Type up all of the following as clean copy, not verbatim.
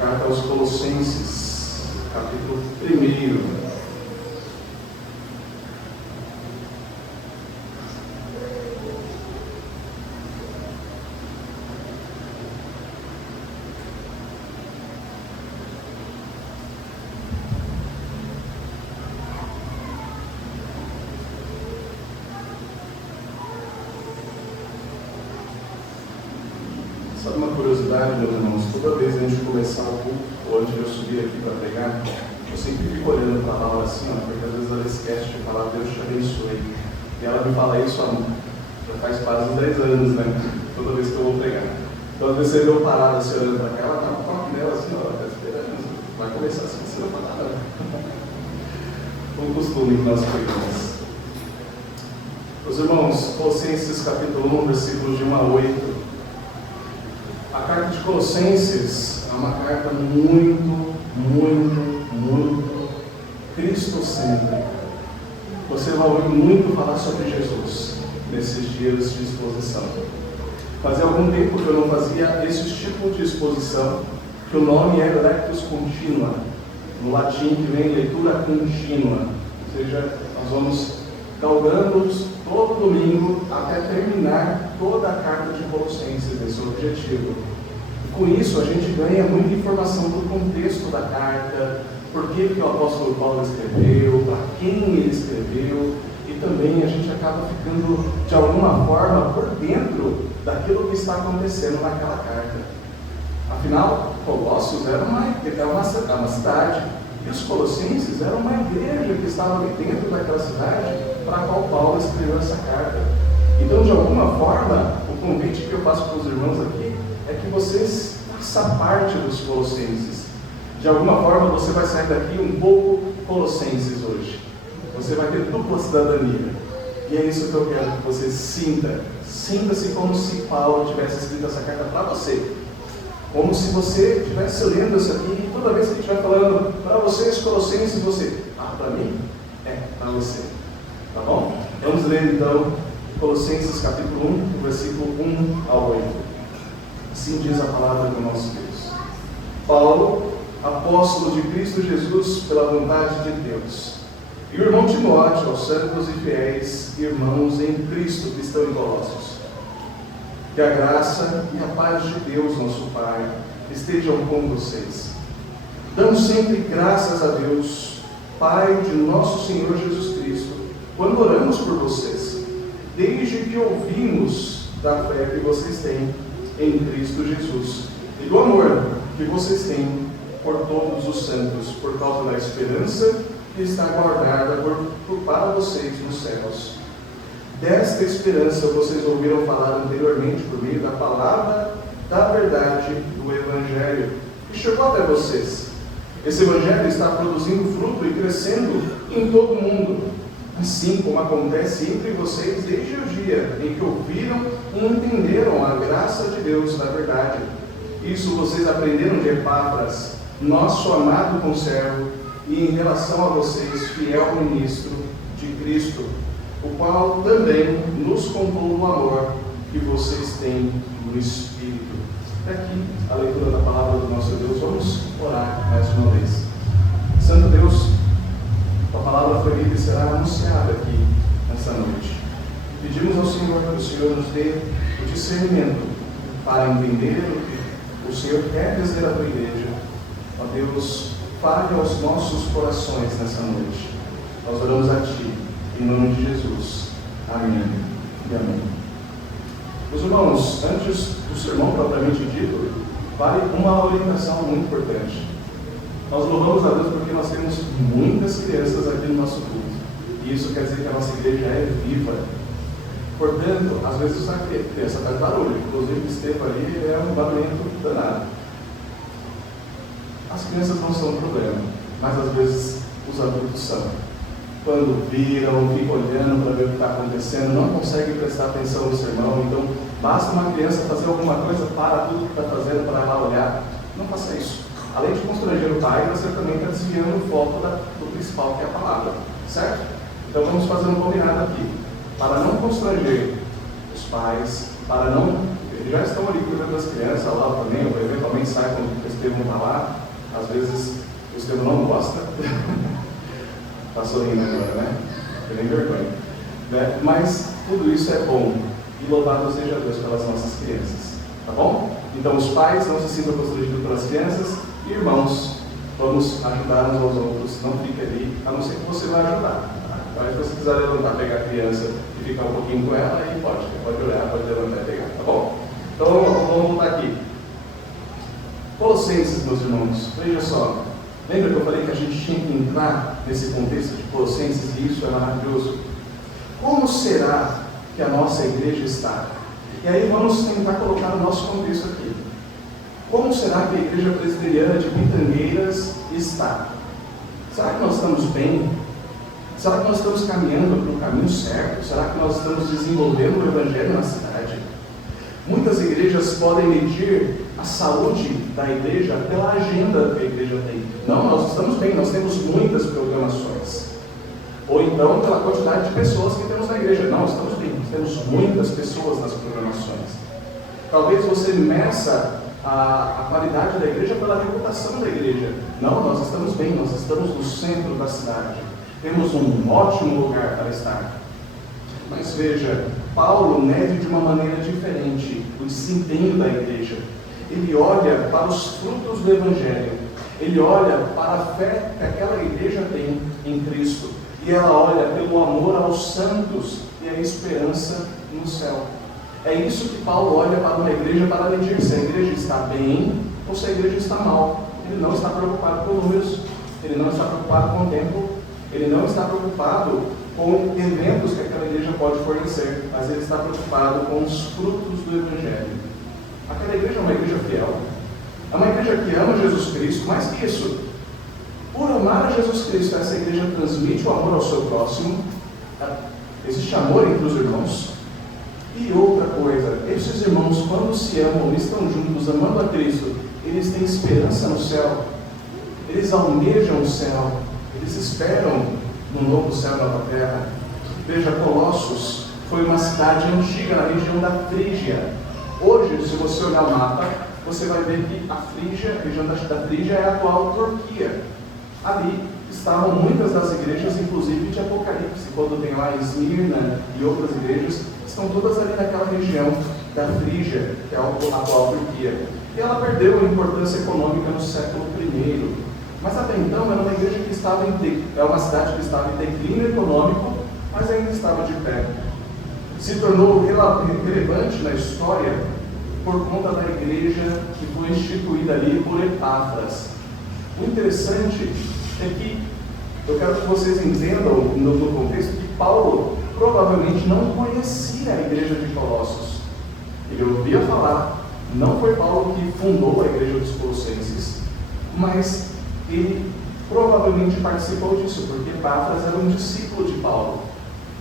Carta aos Colossenses, capítulo 1. Sabe uma curiosidade, meus irmãos? Toda vez antes de começar o culto, ou antes de eu subir aqui para pregar, eu sempre fico olhando para a Laura assim, porque às vezes ela esquece de falar Deus te abençoe. E ela me fala isso já faz quase 10 anos, né? Toda vez que eu vou pregar. Então às vezes você deu parada assim, olhando para cá, ela está no toque dela assim, ela está esperando. Vai começar assim, você não vai falar nada. Um costume que nós pegamos. Meus irmãos, Colossenses capítulo 1, versículos de 1 a 8. A carta de Colossenses é uma carta muito cristocêntrica. Você vai ouvir muito falar sobre Jesus nesses dias de exposição. Fazia algum tempo que eu não fazia esse tipo de exposição, que o nome é Lectio Continua, no latim que vem leitura contínua. Ou seja, nós vamos galgando todo domingo até terminar toda a carta de Colossenses, esse é o objetivo. E com isso a gente ganha muita informação do contexto da carta, por que o apóstolo Paulo escreveu, para quem ele escreveu, e também a gente acaba ficando de alguma forma por dentro daquilo que está acontecendo naquela carta. Afinal, Colossos era uma cidade, e os colossenses eram uma igreja que estava ali dentro daquela cidade para a qual Paulo escreveu essa carta. Então, de alguma forma, o convite que eu faço para os irmãos aqui é que vocês façam parte dos colossenses. De alguma forma, você vai sair daqui um pouco colossenses hoje. Você vai ter dupla cidadania. E é isso que eu quero que você sinta. Sinta-se como se Paulo tivesse escrito essa carta para você. Como se você estivesse lendo isso aqui e toda vez que ele estiver falando para vocês, colossenses, você, para mim? Para você. Tá bom? Vamos ler então Colossenses capítulo 1, versículo 1 ao 8. Assim diz a palavra do nosso Deus. Paulo, apóstolo de Cristo Jesus pela vontade de Deus, e o irmão Timóteo, aos santos e fiéis irmãos em Cristo que estão em Colossos. Que a graça e a paz de Deus, nosso Pai, estejam com vocês. Damos sempre graças a Deus, Pai de nosso Senhor Jesus Cristo, quando oramos por vocês, desde que ouvimos da fé que vocês têm em Cristo Jesus e do amor que vocês têm por todos os santos, por causa da esperança que está guardada para vocês nos céus. Desta esperança vocês ouviram falar anteriormente por meio da palavra da verdade do Evangelho, que chegou até vocês. Esse Evangelho está produzindo fruto e crescendo em todo o mundo, assim como acontece entre vocês desde o dia em que ouviram e entenderam a graça de Deus na verdade. Isso vocês aprenderam de Epáfras, nosso amado conservo, e em relação a vocês, fiel ministro de Cristo, o qual também nos contou do amor que vocês têm no Espírito. Aqui a leitura da palavra do nosso Deus. Vamos orar mais uma vez. Santo Deus, a palavra foi lida e será anunciada aqui nessa noite. Pedimos ao Senhor que o Senhor nos dê o discernimento para entender o que o Senhor quer dizer à tua igreja. Ó Deus, fale aos nossos corações nessa noite. Nós oramos a Ti, em nome de Jesus. Amém e amém. Meus irmãos, antes do sermão propriamente dito, vale uma orientação muito importante. Nós louvamos a Deus porque nós temos muitas crianças aqui no nosso culto. E isso quer dizer que a nossa igreja é viva. Portanto, às vezes a criança faz barulho. Inclusive o Estevão ali é um barulhento danado. As crianças não são um problema, mas às vezes os adultos são. Quando viram, ficam olhando para ver o que está acontecendo, não conseguem prestar atenção no sermão. Então, basta uma criança fazer alguma coisa, para tudo que está fazendo para lá olhar. Não faça isso. Além de constranger o pai, você também está desviando o foco do principal, que é a palavra. Certo? Então vamos fazer um combinado aqui. Para não constranger os pais para não... Eles já estão ali cuidando das crianças lá também, ou eventualmente sai quando o Estevão está lá. Às vezes o Estevão não gosta. Está sorrindo agora, né? Tem nem vergonha. Né? Mas tudo isso é bom. E louvado seja Deus pelas nossas crianças. Tá bom? Então os pais não se sintam constrangidos pelas crianças. E irmãos, vamos ajudar uns aos outros. Não fique ali, a não ser que você vai ajudar. Mas se você quiser levantar, pegar a criança e ficar um pouquinho com ela, aí pode olhar, pode levantar e pegar. Tá bom? Então vamos voltar aqui. Colossenses, meus irmãos, veja só. Lembra que eu falei que a gente tinha que entrar nesse contexto de Colossenses e isso é maravilhoso? Como será que a nossa igreja está? E aí vamos tentar colocar o nosso contexto aqui. Como será que a igreja presbiteriana de Pitangueiras está? Será que nós estamos bem? Será que nós estamos caminhando para o caminho certo? Será que nós estamos desenvolvendo o evangelho na cidade? Muitas igrejas podem medir a saúde da igreja pela agenda que a igreja tem. Não, nós estamos bem, nós temos muitas programações. Ou então pela quantidade de pessoas que temos na igreja. Não, estamos bem, nós temos muitas pessoas nas programações. Talvez você meça a qualidade da igreja pela reputação da igreja. Não, nós estamos bem, nós estamos no centro da cidade. Temos um ótimo lugar para estar. Mas veja, Paulo mede de uma maneira diferente o desempenho da igreja. Ele olha para os frutos do Evangelho. Ele olha para a fé que aquela igreja tem em Cristo. E ela olha pelo amor aos santos e a esperança no céu. É isso que Paulo olha para uma igreja para medir se a igreja está bem ou se a igreja está mal. Ele não está preocupado com números, ele não está preocupado com o tempo, ele não está preocupado com eventos que aquela igreja pode fornecer, mas ele está preocupado com os frutos do Evangelho. Aquela igreja é uma igreja fiel, é uma igreja que ama Jesus Cristo. Mais que isso, por amar a Jesus Cristo, essa igreja transmite o amor ao seu próximo. Existe amor entre os irmãos. E outra coisa, esses irmãos, quando se amam, estão juntos, amando a Cristo, eles têm esperança no céu, eles almejam o céu, eles esperam no novo céu e nova terra. Veja, Colossos foi uma cidade antiga na região da Frígia. Hoje, se você olhar o mapa, você vai ver que a região da Frígia é a atual Turquia. Ali estavam muitas das igrejas, inclusive de Apocalipse, quando tem lá Esmirna e outras igrejas, estão todas ali naquela região da Frígia, que é a atual Turquia. E ela perdeu a importância econômica no século I. Mas até então era uma igreja que estava é uma cidade que estava em declínio econômico, mas ainda estava de pé. Se tornou relevante na história por conta da igreja que foi instituída ali por Epáfras. O interessante é que eu quero que vocês entendam no contexto que Paulo provavelmente não conhecia a igreja de Colossos. Ele ouvia falar, não foi Paulo que fundou a igreja dos Colossenses, mas ele provavelmente participou disso, porque Epáfras era um discípulo de Paulo.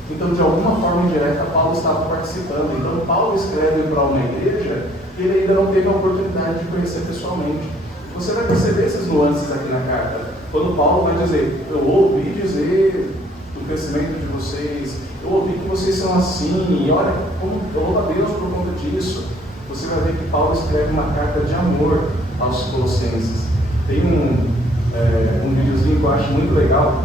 Então, de alguma forma indireta, Paulo estava participando. Então, Paulo escreve para uma igreja que ele ainda não teve a oportunidade de conhecer pessoalmente. Você vai perceber esses nuances aqui na carta. Quando Paulo vai dizer, eu ouvi dizer do crescimento de vocês, eu ouvi que vocês são assim, e olha como eu louvo a Deus por conta disso. Você vai ver que Paulo escreve uma carta de amor aos Colossenses. Tem um videozinho que eu acho muito legal,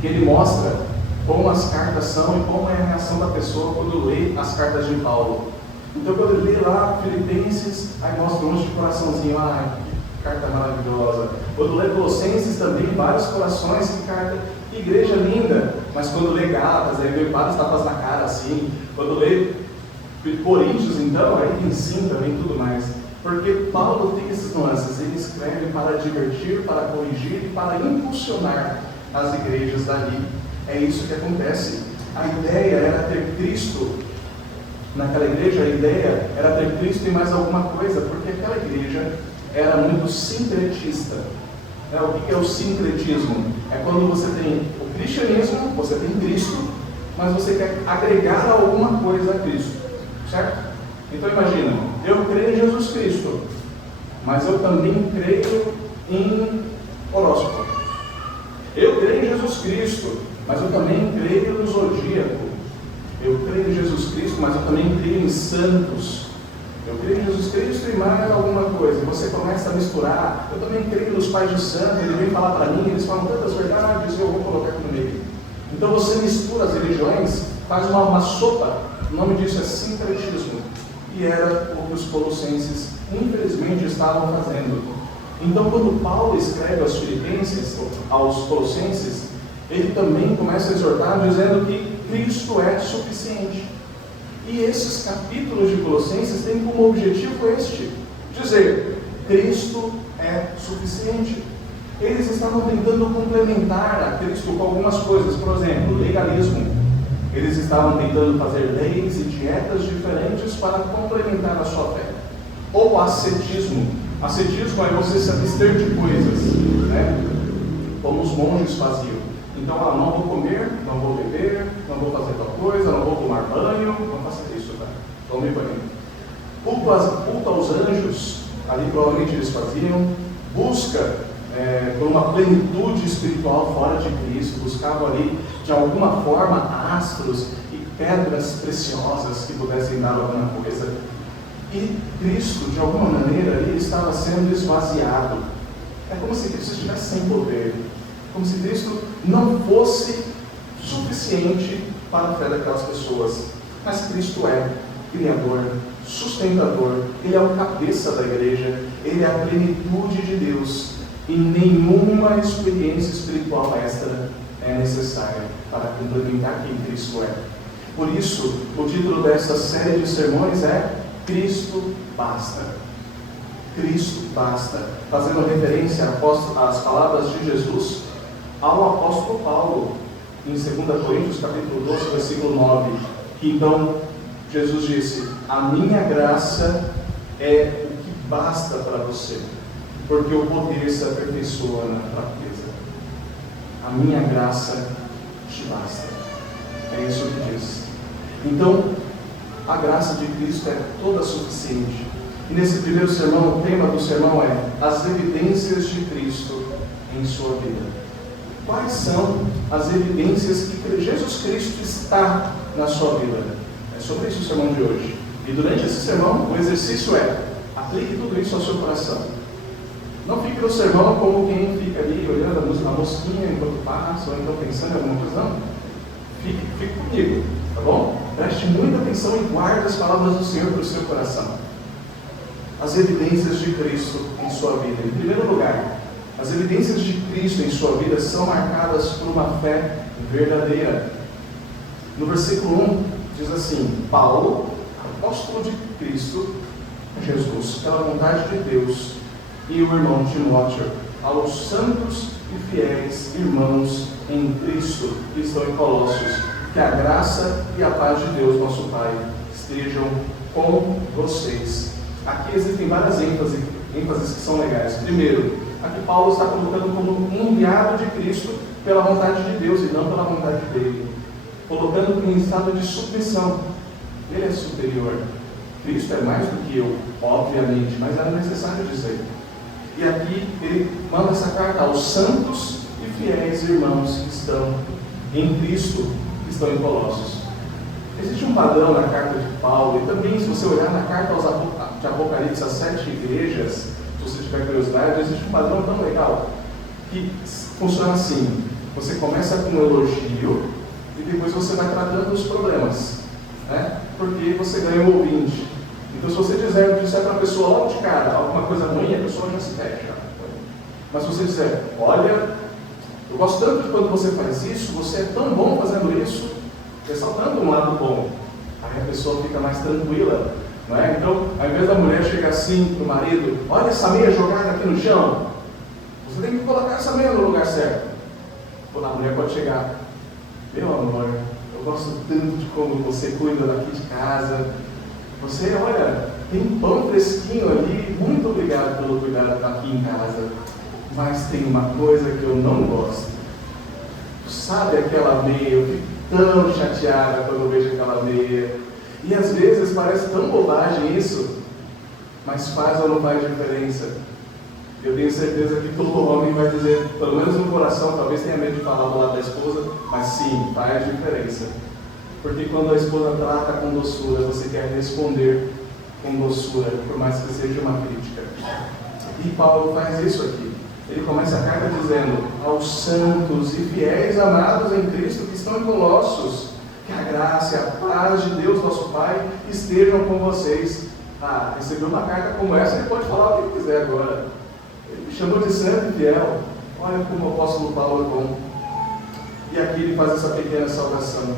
que ele mostra como as cartas são e como é a reação da pessoa quando lê as cartas de Paulo. Então, quando ele lê lá Filipenses, aí mostra um monte de coraçãozinho, que carta maravilhosa. Quando lê Colossenses também, vários corações, que igreja linda. Mas quando lê Gálatas, aí vê vários tapas na cara assim. Quando lê Coríntios, então, aí tem sim também tudo mais. Porque Paulo tem esses nuances, ele escreve para divertir, para corrigir e para impulsionar as igrejas dali. É isso que acontece. A ideia era ter Cristo naquela igreja, a ideia era ter Cristo e mais alguma coisa, porque aquela igreja era muito sincretista. O que é o sincretismo? É quando você tem o cristianismo, você tem Cristo, mas você quer agregar alguma coisa a Cristo, certo? Então imagina, eu creio em Jesus Cristo, mas eu também creio em horóscopo. Eu creio em Jesus Cristo, mas eu também creio no zodíaco. Eu creio em Jesus Cristo, mas eu também creio em santos. Eu creio em Jesus Cristo e mais alguma coisa. E você começa a misturar. Eu também creio nos pais de santo. Ele vem falar para mim, eles falam tantas verdades, eu vou colocar aqui no meio. Então você mistura as religiões, faz uma sopa. O nome disso é sincretismo. E era o que os colossenses, infelizmente, estavam fazendo. Então, quando Paulo escreve aos Filipenses, aos Colossenses, ele também começa a exortar dizendo que Cristo é suficiente. E esses capítulos de Colossenses têm como objetivo este: dizer, Cristo é suficiente. Eles estavam tentando complementar a Cristo com algumas coisas, por exemplo, legalismo. Eles estavam tentando fazer leis e dietas diferentes para complementar a sua fé. Ou ascetismo. Ascetismo é você se abster de coisas, né? Como os monges faziam. Então, não vou comer, não vou beber, não vou fazer tal coisa, não vou tomar banho, não faça isso, tá? Tome banho. Culto aos anjos, ali provavelmente eles faziam. Busca por uma plenitude espiritual fora de Cristo, buscavam ali, de alguma forma, astros e pedras preciosas que pudessem dar alguma coisa. E Cristo, de alguma maneira, ele estava sendo esvaziado. É como se Cristo estivesse sem poder. Como se Cristo não fosse suficiente para a fé daquelas pessoas. Mas Cristo é Criador, sustentador, Ele é o cabeça da igreja, Ele é a plenitude de Deus. E nenhuma experiência espiritual extra é necessária para complementar quem Cristo é. Por isso, o título desta série de sermões é Cristo Basta. Cristo basta, fazendo referência às palavras de Jesus ao apóstolo Paulo, em 2 Coríntios capítulo 12, versículo 9, que então Jesus disse: a minha graça é o que basta para você, porque o poder se aperfeiçoa na fraqueza. A minha graça te basta. É isso que diz. Então, a graça de Cristo é toda suficiente. E nesse primeiro sermão, o tema do sermão é as evidências de Cristo em sua vida. Quais são as evidências que Jesus Cristo está na sua vida? É sobre isso o sermão de hoje. E durante esse sermão, o exercício é: aplique tudo isso ao seu coração. Não fique no sermão como quem fica ali olhando a mosquinha enquanto passa, ou então pensando em alguma coisa. Não. Fique comigo, tá bom? Preste muita atenção e guarde as palavras do Senhor para o seu coração. As evidências de Cristo em sua vida. Em primeiro lugar, as evidências de Cristo em sua vida são marcadas por uma fé verdadeira. No versículo 1 diz assim: Paulo, apóstolo de Cristo Jesus, pela vontade de Deus, e o irmão Timóteo, aos santos e fiéis irmãos em Cristo que estão em Colossos, que a graça e a paz de Deus, nosso Pai, estejam com vocês. Aqui existem várias ênfases que são legais. Primeiro, aqui Paulo está colocando como enviado de Cristo pela vontade de Deus e não pela vontade dele, colocando em estado de submissão. Ele é superior. Cristo é mais do que eu, obviamente, mas era necessário dizer. E aqui ele manda essa carta aos santos e fiéis irmãos que estão em Cristo, que estão em Colossos. Existe um padrão na carta de Paulo, e também se você olhar na carta de Apocalipse às 7 igrejas, se você tiver curiosidade, existe um padrão tão legal, que funciona assim: você começa com um elogio, e depois você vai tratando os problemas, né? Porque você ganha um ouvinte. Então, se você disser para a pessoa logo de cara alguma coisa ruim, a pessoa já se fecha. Mas se você disser: olha, eu gosto tanto de quando você faz isso, você é tão bom fazendo isso, ressaltando um lado bom, aí a pessoa fica mais tranquila, não é? Então, ao invés da mulher chegar assim para o marido: olha essa meia jogada aqui no chão, você tem que colocar essa meia no lugar certo. Ou a mulher pode chegar: meu amor, eu gosto tanto de como você cuida daqui de casa. Você, olha, tem pão fresquinho ali, muito obrigado pelo cuidado aqui em casa. Mas tem uma coisa que eu não gosto. Sabe aquela meia? Eu fico tão chateada quando eu vejo aquela meia. E às vezes parece tão bobagem isso, mas faz ou não faz diferença. Eu tenho certeza que todo homem vai dizer, pelo menos no coração, talvez tenha medo de falar do lado da esposa, mas sim, faz diferença. Porque quando a esposa trata com doçura, você quer responder com doçura, por mais que seja uma crítica. E Paulo faz isso aqui. Ele começa a carta dizendo: aos santos e fiéis amados em Cristo que estão em Colossos, que a graça e a paz de Deus, nosso Pai, estejam com vocês. Recebeu uma carta como essa, ele pode falar o que ele quiser agora. Ele me chamou de santo e fiel. Olha como o apóstolo Paulo é bom. E aqui ele faz essa pequena saudação,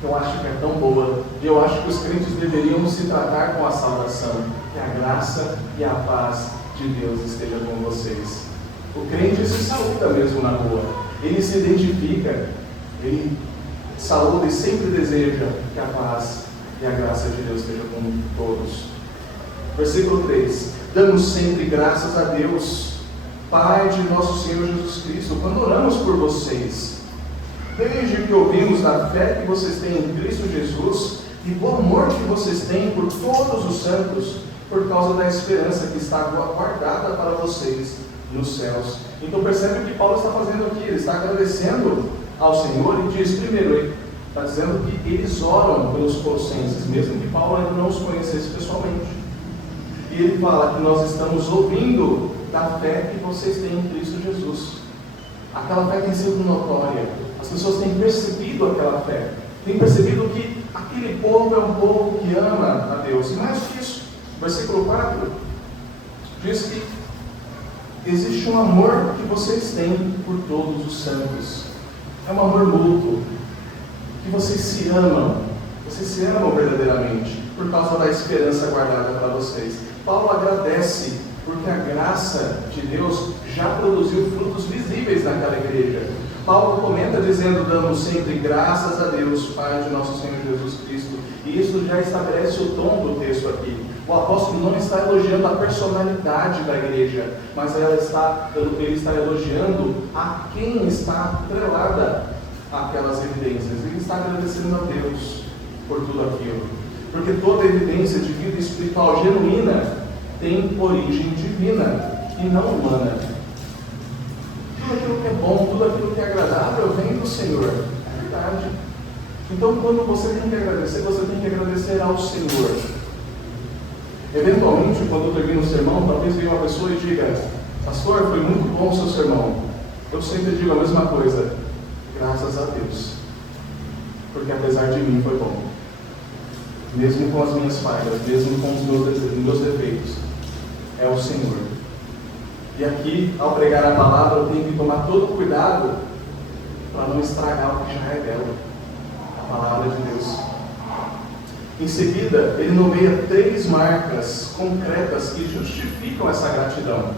que eu acho que é tão boa. E eu acho que os crentes deveriam se tratar com a saudação: que a graça e a paz de Deus esteja com vocês. O crente se saúda mesmo na rua. Ele se identifica, ele saúda e sempre deseja que a paz e a graça de Deus esteja com todos. Versículo 3: damos sempre graças a Deus, Pai de nosso Senhor Jesus Cristo, quando oramos por vocês, desde que ouvimos da fé que vocês têm em Cristo Jesus e do amor que vocês têm por todos os santos, por causa da esperança que está guardada para vocês nos céus. Então percebe o que Paulo está fazendo aqui. Ele está agradecendo ao Senhor e diz, primeiro, ele está dizendo que eles oram pelos colossenses, mesmo que Paulo ainda não os conhecesse pessoalmente. E ele fala que nós estamos ouvindo da fé que vocês têm em Cristo Jesus. Aquela fé tem sido notória. As pessoas têm percebido aquela fé. Têm percebido que aquele povo é um povo que ama a Deus. E mais que isso, versículo 4 diz que existe um amor que vocês têm por todos os santos. É um amor mútuo. Que vocês se amam. Vocês se amam verdadeiramente por causa da esperança guardada para vocês. Paulo agradece porque a graça de Deus já produziu frutos visíveis naquela igreja. Paulo comenta dizendo: damos sempre graças a Deus, Pai de nosso Senhor Jesus Cristo. E isso já estabelece o tom do texto aqui. O apóstolo não está elogiando a personalidade da igreja, mas ele está elogiando a quem está atrelada àquelas evidências. Ele está agradecendo a Deus por tudo aquilo. Porque toda evidência de vida espiritual genuína tem origem divina e não humana. Tudo aquilo que é bom, tudo aquilo que é agradável vem do Senhor. É verdade. Então, quando você tem que agradecer ao Senhor. Eventualmente, quando eu termino o sermão, talvez venha uma pessoa e diga: pastor, foi muito bom o seu sermão. Eu sempre digo a mesma coisa: graças a Deus. Porque apesar de mim foi bom. Mesmo com as minhas falhas, mesmo com os meus defeitos, é o Senhor. E aqui, ao pregar a palavra, eu tenho que tomar todo cuidado para não estragar o que já é belo, a palavra de Deus. Em seguida, ele nomeia 3 marcas concretas que justificam essa gratidão: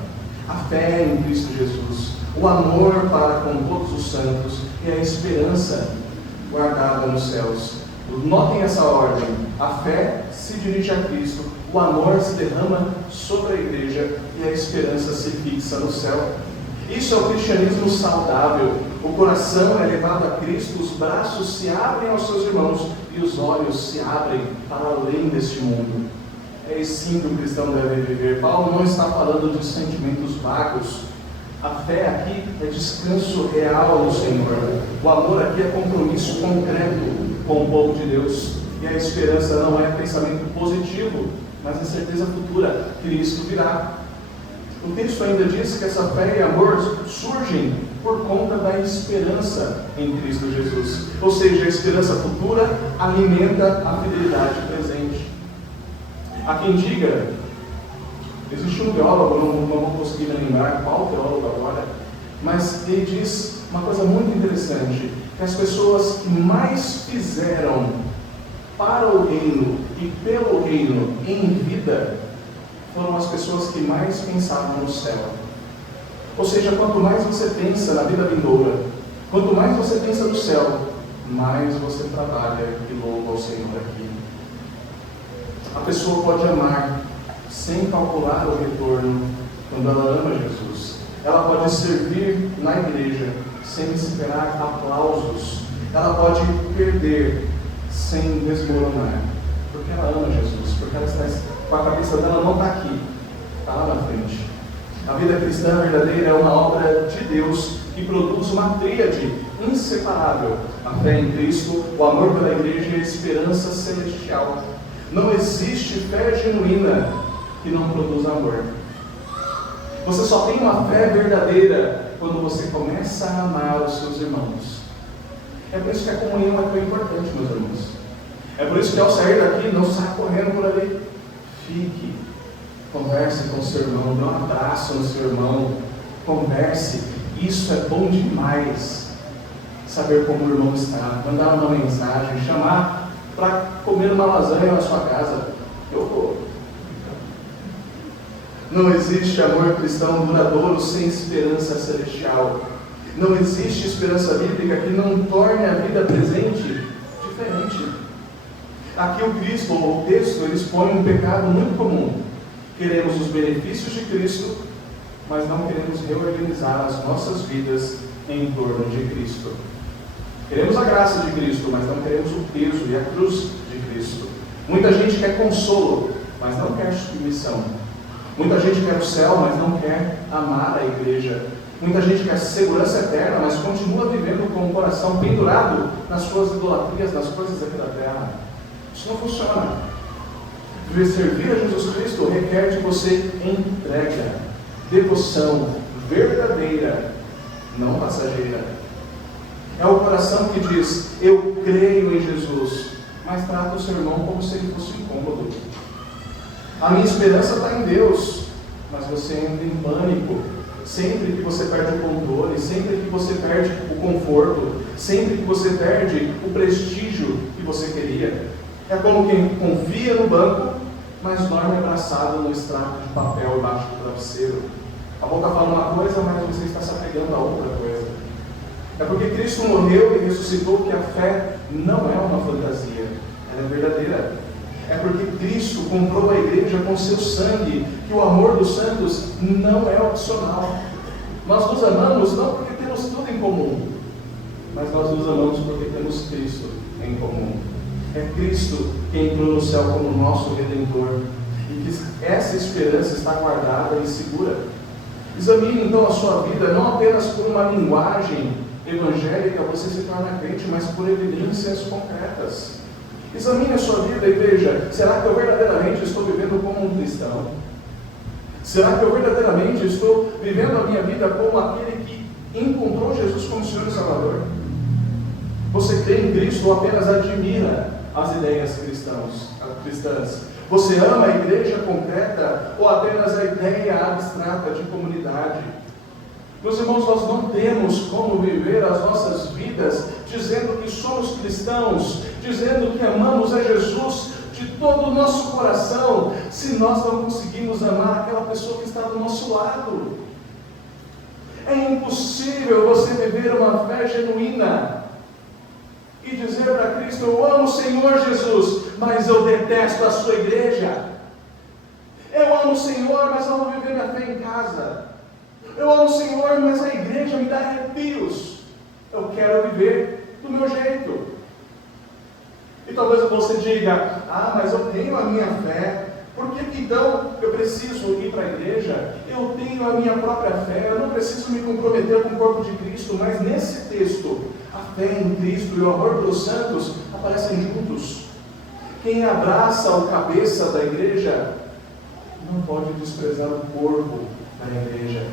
a fé em Cristo Jesus, o amor para com todos os santos e a esperança guardada nos céus. Notem essa ordem: a fé se dirige a Cristo, o amor se derrama sobre a igreja e a esperança se fixa no céu. Isso é o cristianismo saudável. O coração é levado a Cristo, os braços se abrem aos seus irmãos e os olhos se abrem para além deste mundo. É assim que o cristão deve viver. Paulo não está falando de sentimentos vagos. A fé aqui é descanso real no Senhor. O amor aqui é compromisso concreto com o povo de Deus. E a esperança não é pensamento positivo, mas é certeza futura: Cristo virá. O texto ainda diz que essa fé e amor surgem por conta da esperança em Cristo Jesus. Ou seja, a esperança futura alimenta a fidelidade presente. Há quem diga, existe um teólogo, não vou conseguir lembrar qual teólogo agora, mas ele diz uma coisa muito interessante: que as pessoas que mais fizeram para o reino e pelo reino em vida foram as pessoas que mais pensavam no céu. Ou seja, quanto mais você pensa na vida vindoura, quanto mais você pensa no céu, mais você trabalha e louva ao Senhor aqui. A pessoa pode amar sem calcular o retorno quando ela ama Jesus. Ela pode servir na igreja sem esperar aplausos. Ela pode perder sem desmoronar, porque ela ama Jesus, porque ela está com a cabeça dela não está aqui, está lá na frente. A vida cristã verdadeira é uma obra de Deus que produz uma tríade inseparável. A fé em Cristo, o amor pela igreja e a esperança celestial. Não existe fé genuína que não produza amor. Você só tem uma fé verdadeira quando você começa a amar os seus irmãos. É por isso que a comunhão é tão importante, meus irmãos. É por isso que ao sair daqui, não saia correndo por ali. Fique, converse com o seu irmão, dê um abraço no seu irmão, converse. Isso é bom demais. Saber como o irmão está, mandar uma mensagem, chamar para comer uma lasanha na sua casa. Eu vou. Não existe amor cristão duradouro sem esperança celestial. Não existe esperança bíblica que não torne a vida presente diferente. Aqui o Cristo, ou o texto, ele expõe um pecado muito comum. Queremos os benefícios de Cristo, mas não queremos reorganizar as nossas vidas em torno de Cristo. Queremos a graça de Cristo, mas não queremos o peso e a cruz de Cristo. Muita gente quer consolo, mas não quer submissão. Muita gente quer o céu, mas não quer amar a igreja. Muita gente quer segurança eterna, mas continua vivendo com o coração pendurado nas suas idolatrias, nas coisas aqui da terra. Isso não funciona. Viver servir a Jesus Cristo requer de você entrega, devoção verdadeira, não passageira. É o coração que diz: eu creio em Jesus, mas trata o seu irmão como se ele fosse incômodo. A minha esperança está em Deus, mas você entra em pânico sempre que você perde o controle, sempre que você perde o conforto, sempre que você perde o prestígio que você queria. É como quem confia no banco, mas dorme abraçado no extrato de papel embaixo do travesseiro. A boca fala uma coisa, mas você está se apegando a outra coisa. É porque Cristo morreu e ressuscitou que a fé não é uma fantasia, ela é verdadeira. É porque Cristo comprou a igreja com seu sangue, que o amor dos santos não é opcional. Nós nos amamos não porque temos tudo em comum, mas nós nos amamos porque temos Cristo em comum. É Cristo que entrou no céu como nosso Redentor, e que essa esperança está guardada e segura. Examine então a sua vida, não apenas por uma linguagem evangélica você se torna crente, mas por evidências concretas. Examine a sua vida e veja: será que eu verdadeiramente estou vivendo como um cristão? Será que eu verdadeiramente estou vivendo a minha vida como aquele que encontrou Jesus como Senhor e Salvador? Você crê em Cristo ou apenas admira as ideias cristãs? Você ama a igreja concreta ou apenas a ideia abstrata de comunidade? Meus irmãos, nós não temos como viver as nossas vidas dizendo que somos cristãos, dizendo que amamos a Jesus de todo o nosso coração, se nós não conseguimos amar aquela pessoa que está do nosso lado. É impossível você viver uma fé genuína e dizer para Cristo: eu amo o Senhor Jesus, mas eu detesto a sua igreja. Eu amo o Senhor, mas eu não vou viver minha fé em casa. Eu amo o Senhor, mas a igreja me dá arrepios. Eu quero viver do meu jeito. E talvez você diga: ah, mas eu tenho a minha fé, por que então eu preciso ir para a igreja? Eu tenho a minha própria fé, eu não preciso me comprometer com o corpo de Cristo. Mas nesse texto, a fé em Cristo e o amor pelos santos aparecem juntos. Quem abraça o cabeça da igreja não pode desprezar o corpo da igreja.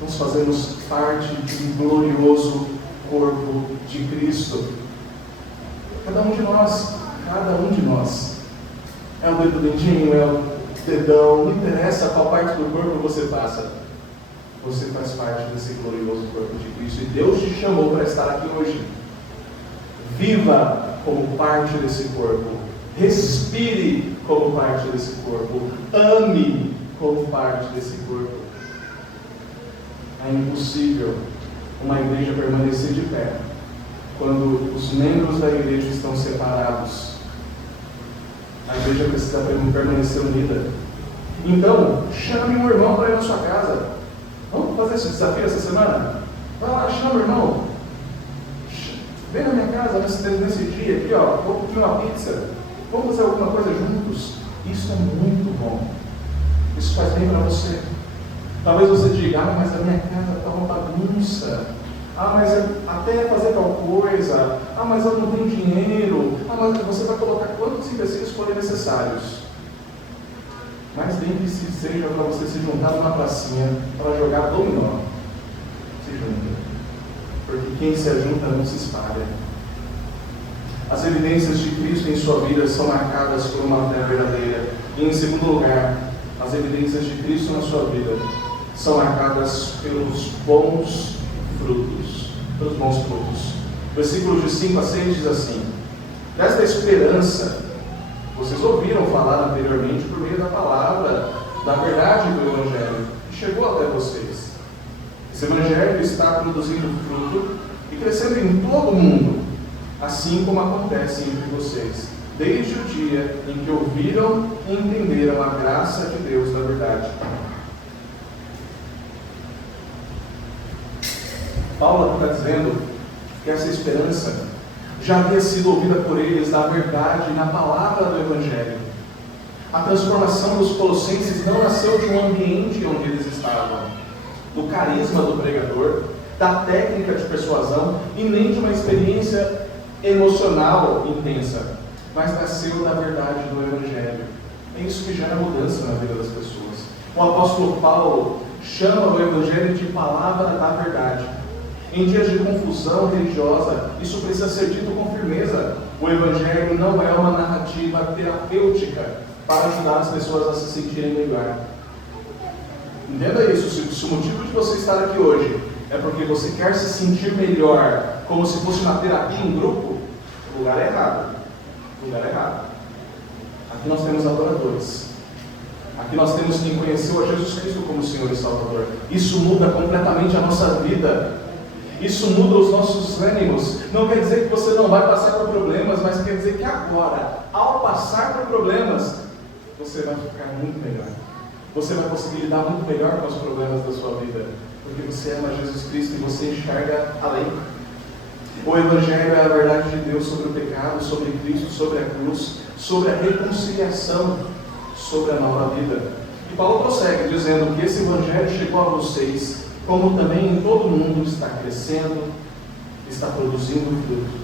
Nós fazemos parte de um glorioso corpo de Cristo. Cada um de nós. É o dedo dedinho, é o dedão, não interessa qual parte do corpo você passa. Você faz parte desse glorioso corpo de Cristo. E Deus te chamou para estar aqui hoje. Viva como parte desse corpo. Respire como parte desse corpo. Ame como parte desse corpo. É impossível uma igreja permanecer de pé quando os membros da igreja estão separados. A igreja precisa permanecer unida. Então, chame um irmão para ir na sua casa. Vamos fazer esse desafio essa semana? Vai lá, chama o irmão. Vem na minha casa nesse dia aqui, ó. Vou comer uma pizza. Vamos fazer alguma coisa juntos. Isso é muito bom. Isso faz bem para você. Talvez você diga: ah, mas a minha casa está uma bagunça. mas até fazer tal coisa, mas eu não tenho dinheiro, mas você vai colocar quantos empecilhos forem necessários. Mas lembre-se, seja para você se juntar numa pracinha para jogar dominó. Se junta. Porque quem se ajunta não se espalha. As evidências de Cristo em sua vida são marcadas por uma fé verdadeira. E em segundo lugar, as evidências de Cristo na sua vida são marcadas pelos bons frutos. Pelos bons frutos. Versículos de 5 a 6 diz assim: desta esperança vocês ouviram falar anteriormente por meio da palavra, da verdade do Evangelho, que chegou até vocês. Esse Evangelho está produzindo fruto e crescendo em todo o mundo, assim como acontece entre vocês, desde o dia em que ouviram e entenderam a graça de Deus na verdade. Paulo está dizendo que essa esperança já havia sido ouvida por eles na verdade, na palavra do Evangelho. A transformação dos colossenses não nasceu de um ambiente onde eles estavam, do carisma do pregador, da técnica de persuasão e nem de uma experiência emocional intensa, mas nasceu da verdade do Evangelho. É isso que gera mudança na vida das pessoas. O apóstolo Paulo chama o Evangelho de palavra da verdade. Em dias de confusão religiosa, isso precisa ser dito com firmeza. O Evangelho não é uma narrativa terapêutica para ajudar as pessoas a se sentirem melhor. Entenda isso. Se o motivo de você estar aqui hoje é porque você quer se sentir melhor, como se fosse uma terapia em grupo, o lugar é errado. O lugar é errado. Aqui nós temos adoradores. Aqui nós temos quem conheceu a Jesus Cristo como Senhor e Salvador. Isso muda completamente a nossa vida. Isso muda os nossos ânimos. Não quer dizer que você não vai passar por problemas, mas quer dizer que agora, ao passar por problemas, você vai ficar muito melhor. Você vai conseguir lidar muito melhor com os problemas da sua vida, porque você ama Jesus Cristo e você enxerga além. O Evangelho é a verdade de Deus sobre o pecado, sobre Cristo, sobre a cruz, sobre a reconciliação, sobre a nova vida. E Paulo prossegue dizendo que esse Evangelho chegou a vocês, como também em todo mundo está crescendo, está produzindo fruto.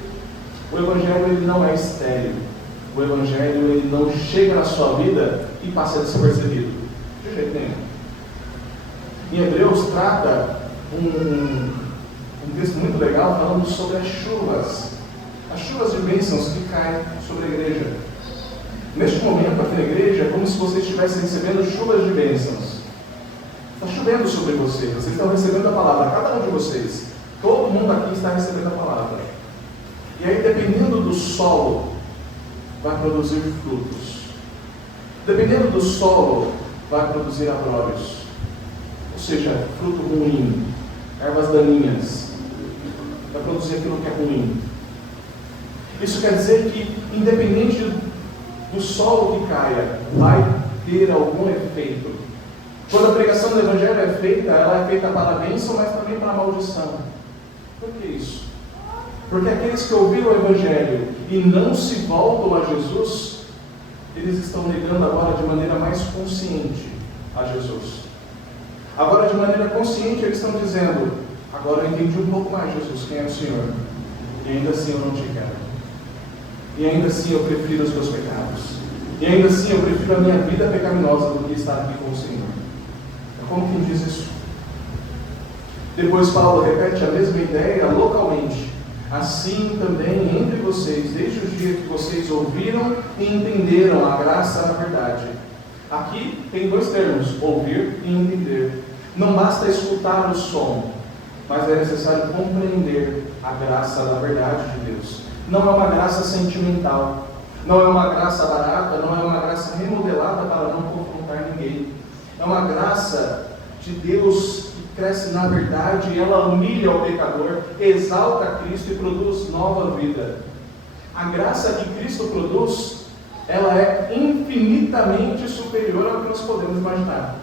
O Evangelho ele não é estéril. O Evangelho ele não chega na sua vida e passa despercebido. De jeito nenhum. Em Hebreus trata um texto muito legal falando sobre as chuvas de bênçãos que caem sobre a igreja. Neste momento aqui na igreja é como se você estivesse recebendo chuvas de bênçãos. Está chovendo sobre vocês estão recebendo a palavra, cada um de vocês, todo mundo aqui está recebendo a palavra. E aí, dependendo do solo, vai produzir frutos. Dependendo do solo, vai produzir abróbios. Ou seja, fruto ruim, ervas daninhas. Vai produzir aquilo que é ruim. Isso quer dizer que, independente do solo que caia, vai ter algum efeito. Quando a pregação do Evangelho é feita, ela é feita para a bênção, mas também para a maldição. Por que isso? Porque aqueles que ouviram o Evangelho e não se voltam a Jesus, eles estão negando agora de maneira mais consciente a Jesus. Agora, de maneira consciente, eles estão dizendo: agora eu entendi um pouco mais, Jesus, quem é o Senhor. E ainda assim eu não te quero. E ainda assim eu prefiro os meus pecados. E ainda assim eu prefiro a minha vida pecaminosa do que estar aqui com o Senhor. Como quem diz isso? Depois Paulo repete a mesma ideia localmente. Assim também entre vocês, desde o dia que vocês ouviram e entenderam a graça na verdade. Aqui tem dois termos, ouvir e entender. Não basta escutar o som, mas é necessário compreender a graça da verdade de Deus. Não é uma graça sentimental, não é uma graça barata, não é uma graça remodelada para não confrontar ninguém. É uma graça de Deus que cresce na verdade e ela humilha o pecador, exalta Cristo e produz nova vida. A graça que Cristo produz, ela é infinitamente superior ao que nós podemos imaginar.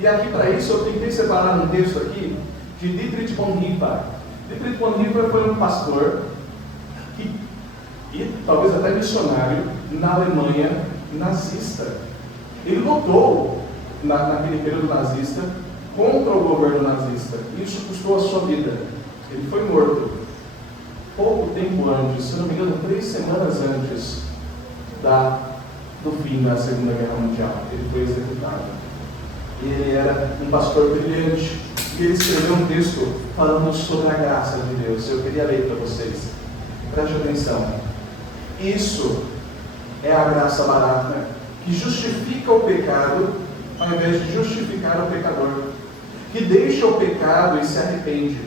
E aqui para isso eu tentei separar um texto aqui de Dietrich Bonhoeffer. Dietrich Bonhoeffer foi um pastor e talvez até missionário na Alemanha nazista. Ele lutou naquele período nazista contra o governo nazista. Isso custou a sua vida. Ele foi morto pouco tempo antes, se não me engano, 3 semanas antes do fim da Segunda Guerra Mundial. Ele foi executado. E ele era um pastor brilhante. E ele escreveu um texto falando sobre a graça de Deus. Eu queria ler para vocês. Preste atenção. Isso é a graça barata, que justifica o pecado, ao invés de justificar o pecador. Que deixa o pecado e se arrepende.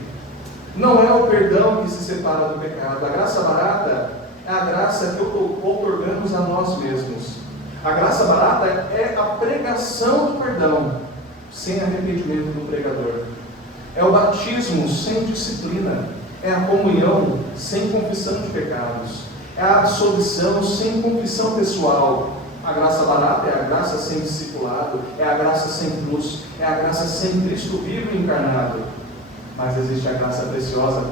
Não é o perdão que se separa do pecado. A graça barata é a graça que outorgamos a nós mesmos. A graça barata é a pregação do perdão, sem arrependimento do pregador. É o batismo sem disciplina. É a comunhão sem confissão de pecados. É a absolvição sem confissão pessoal. A graça barata é a graça sem discipulado. É a graça sem cruz. É a graça sem Cristo vivo e encarnado. Mas existe a graça preciosa.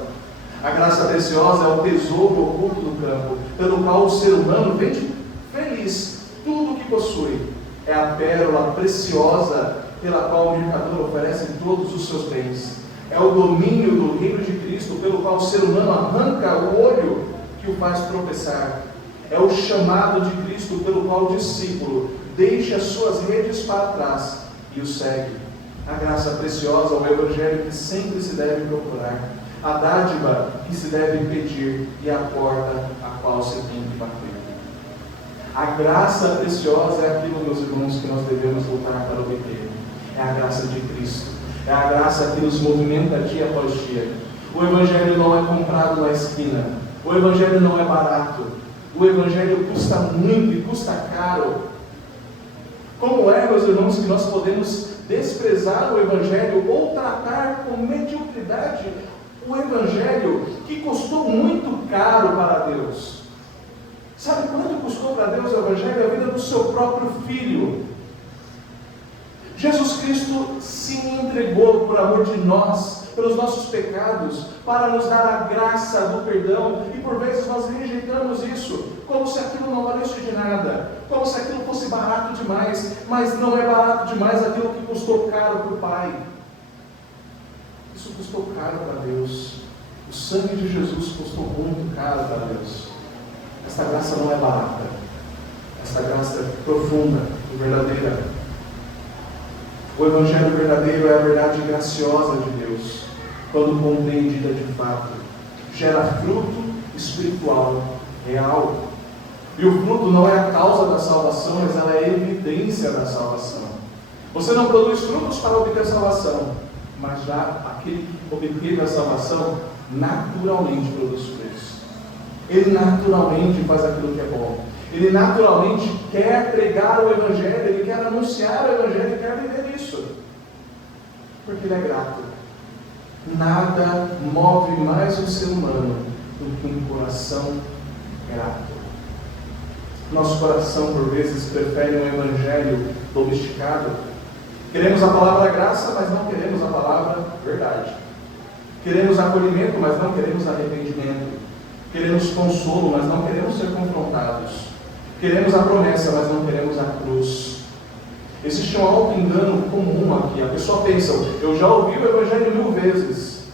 A graça preciosa é o tesouro oculto do campo, pelo qual o ser humano vende feliz tudo o que possui. É a pérola preciosa pela qual o mercador oferece todos os seus bens. É o domínio do reino de Cristo, pelo qual o ser humano arranca o olho que o faz tropeçar. É o chamado de Cristo, pelo qual o discípulo deixa as suas redes para trás e o segue. A graça preciosa, o evangelho que sempre se deve procurar, a dádiva que se deve pedir e a porta a qual se tem que bater. A graça preciosa é aquilo, meus irmãos, que nós devemos lutar para obter. É a graça de Cristo. É a graça que nos movimenta dia após dia. O evangelho não é comprado na esquina. O evangelho não é barato. O evangelho custa muito e custa caro. Como é, meus irmãos, que nós podemos desprezar o evangelho ou tratar com mediocridade o evangelho que custou muito caro para Deus? Sabe quanto custou para Deus o evangelho? A vida do seu próprio filho. Jesus Cristo se entregou por amor de nós, pelos nossos pecados, para nos dar a graça do perdão, e por vezes nós rejeitamos isso, como se aquilo não valesse de nada, como se aquilo fosse barato demais, mas não é barato demais aquilo que custou caro para o Pai. Isso custou caro para Deus. O sangue de Jesus custou muito caro para Deus. Esta graça não é barata. Esta graça é profunda e verdadeira. O evangelho verdadeiro é a verdade graciosa de Deus, quando compreendida de fato. Gera fruto espiritual real. E o fruto não é a causa da salvação, mas ela é a evidência da salvação. Você não produz frutos para obter salvação, mas já aquele que obteve a salvação naturalmente produz frutos. Ele naturalmente faz aquilo que é bom. Ele naturalmente quer pregar o evangelho, ele quer anunciar o evangelho, ele quer viver isso. Porque ele é grato. Nada move mais o ser humano do que um coração grato. Nosso coração, por vezes, prefere um evangelho domesticado. Queremos a palavra graça, mas não queremos a palavra verdade. Queremos acolhimento, mas não queremos arrependimento. Queremos consolo, mas não queremos ser confrontados. Queremos a promessa, mas não queremos a cruz. Existe um auto-engano comum aqui. A pessoa pensa, eu já ouvi o evangelho 1000 vezes,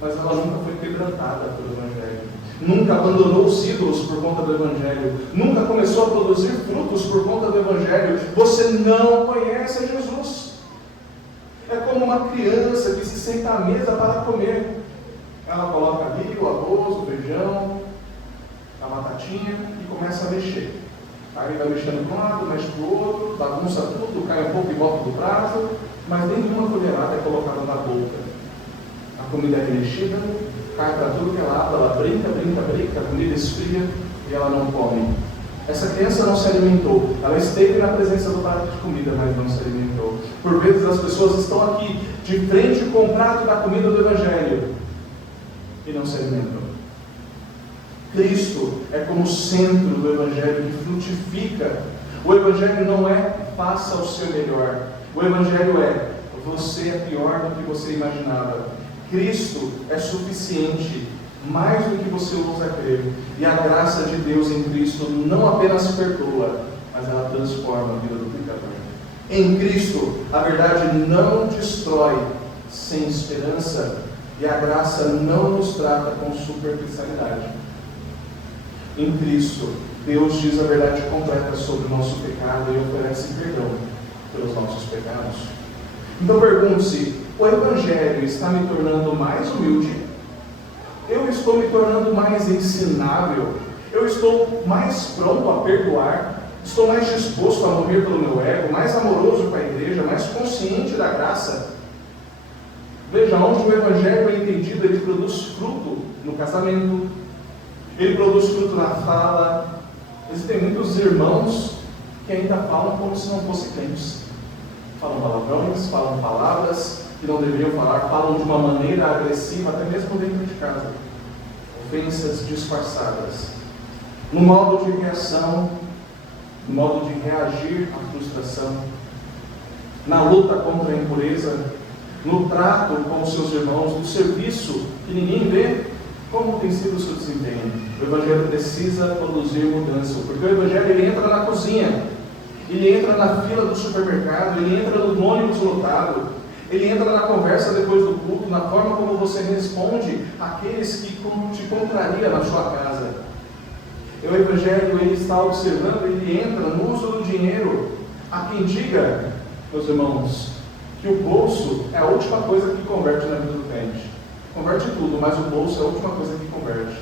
mas ela nunca foi quebrantada pelo evangelho. Nunca abandonou os ídolos por conta do evangelho. Nunca começou a produzir frutos por conta do evangelho. Você não conhece a Jesus. É como uma criança que se senta à mesa para comer. Ela coloca ali o arroz, o feijão, a batatinha e começa a mexer. Aí vai mexendo para um lado, mexe para o outro, bagunça tudo, cai um pouco e volta do prato, mas nenhuma colherada é colocada na boca. A comida é remexida, cai para tudo que é lado, ela brinca, a comida esfria e ela não come. Essa criança não se alimentou, ela esteve na presença do prato de comida, mas não se alimentou. Por vezes as pessoas estão aqui de frente com o prato da comida do evangelho e não se alimentam. Cristo é como o centro do evangelho que frutifica. O evangelho não é faça o seu melhor. O evangelho é você é pior do que você imaginava. Cristo é suficiente, mais do que você ousa crer. E a graça de Deus em Cristo não apenas perdoa, mas ela transforma a vida do pecador. Em Cristo, a verdade não destrói. Sem esperança, E a graça não nos trata com superficialidade. Em Cristo, Deus diz a verdade completa sobre o nosso pecado e oferece perdão pelos nossos pecados. Então pergunte-se, o Evangelho está me tornando mais humilde? Eu estou me tornando mais ensinável? Eu estou mais pronto a perdoar? Estou mais disposto a morrer pelo meu ego? Mais amoroso com a igreja? Mais consciente da graça? Veja, onde o Evangelho é entendido, ele produz fruto no casamento, ele produz fruto na fala. Existem muitos irmãos que ainda falam como se não fossem crentes. Falam palavrões, falam palavras que não deveriam falar, falam de uma maneira agressiva, até mesmo dentro de casa. Ofensas disfarçadas. No modo de reação, no modo de reagir à frustração, na luta contra a impureza, no trato com os seus irmãos, no serviço que ninguém vê, como tem sido o seu desempenho. O Evangelho precisa produzir mudança, porque o Evangelho ele entra na cozinha, ele entra na fila do supermercado, ele entra no ônibus lotado, ele entra na conversa depois do culto, na forma como você responde àqueles que te contrariam na sua casa. E o Evangelho ele está observando, ele entra no uso do dinheiro. Há quem diga, meus irmãos, que o bolso é a última coisa que converte na vida do crente. Converte tudo, mas o bolso é a última coisa que converte.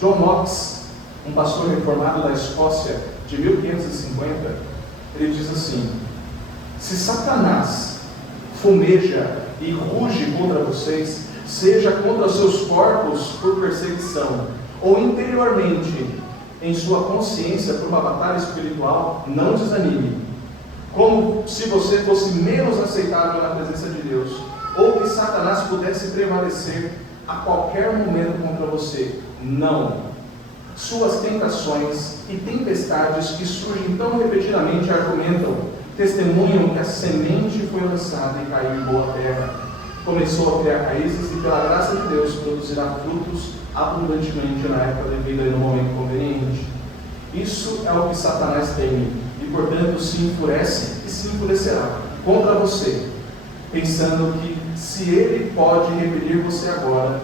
John Knox, um pastor reformado da Escócia de 1550, ele diz assim: se Satanás fumeja e ruge contra vocês, seja contra seus corpos por perseguição, ou interiormente em sua consciência por uma batalha espiritual, não desanime, como se você fosse menos aceitável na presença de Deus, ou que Satanás pudesse prevalecer a qualquer momento contra você. Não. Suas tentações e tempestades que surgem tão repetidamente argumentam, testemunham que a semente foi lançada e caiu em boa terra, começou a criar raízes e pela graça de Deus produzirá frutos abundantemente na época devida e no momento conveniente. Isso é o que Satanás teme e portanto se enfurece e se enfurecerá contra você, pensando que se ele pode repelir você agora,